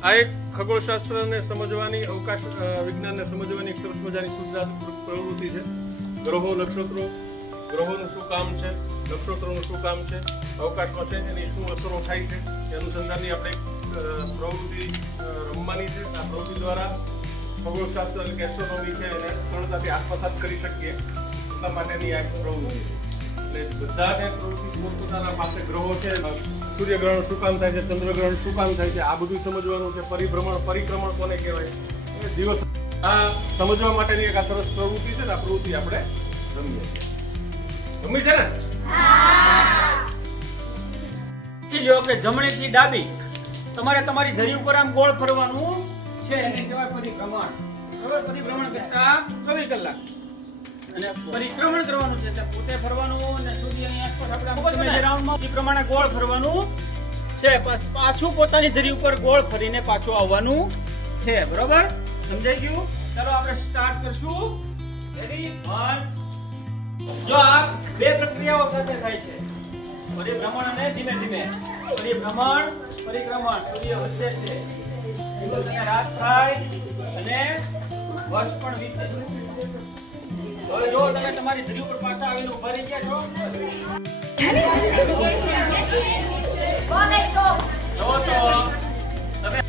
આ એક ખગોળશાસ્ત્રને સમજવાની, અવકાશ વિજ્ઞાનને સમજવાની એક સરસ મજાની સૂચનાત્મક પ્રવૃત્તિ છે. ગ્રહો, નક્ષત્રો, ગ્રહોનું શું કામ છે, નક્ષત્રોનું શું કામ છે, અવકાશમાં છે એની શું અસરો થાય છે, એ અનુસંધાનની આપણે એક પ્રવૃત્તિ રમવાની છે. આ પ્રવૃત્તિ દ્વારા ખગોળશાસ્ત્ર એટલે કે એસ્ટ્રોનોમી છે એને સરળતાથી આત્મસાત કરી શકીએ એટલા માટેની આ પ્રવૃત્તિ છે. એટલે બધાને પ્રવૃત્તિ પોતપોતાના પાસે ગ્રહો છે, સૂર્યગ્રહણ શું કામ થાય છે, ચંદ્રગ્રહણ શું કામ થાય છે, આ બધું સમજવાનું છે. પરિક્રમણ કોને કહેવાય, દિવસ આ સમજવા માટેની એક આ સરસ પ્રવૃત્તિ છે ને. આ પ્રવૃત્તિ આપણે રમીએ ગમી છે ને? જો કે જમણી થી ડાબી તમારે તમારી ધરી ઉપર આમ ગોળ ફરવાનું છે, એને કહેવાય પરિભ્રમણ. બરાબર? પરિભ્રમણ કરતા 24 કલાક અને પરિક્રમણ કરવાનું છે, એટલે પોતે ફરવાનું અને સૂર્યની આસપાસ આપણે રાઉન્ડમાં એ પ્રમાણે ગોળ ફરવાનું છે. પાછું પોતાની ધરી ઉપર ગોળ ફરીને પાછું આવવાનું છે. બરોબર? સમજાઈ ગયું? ચાલો આપણે સ્ટાર્ટ કરશું. રેડી? 1. જો આ બે પ્રક્રિયાઓ સાથે થાય છે, પરિભ્રમણ અને ધીમે ધીમે પરિભ્રમણ, પરિક્રમણ. સૂર્ય વધે છે, દિવસ અને રાત થાય અને વર્ષ પણ વીતે. હવે જો તમે તમારી ધરી ઉપર પાછા આવીને ઉભા રહી ગયા છો, જો તો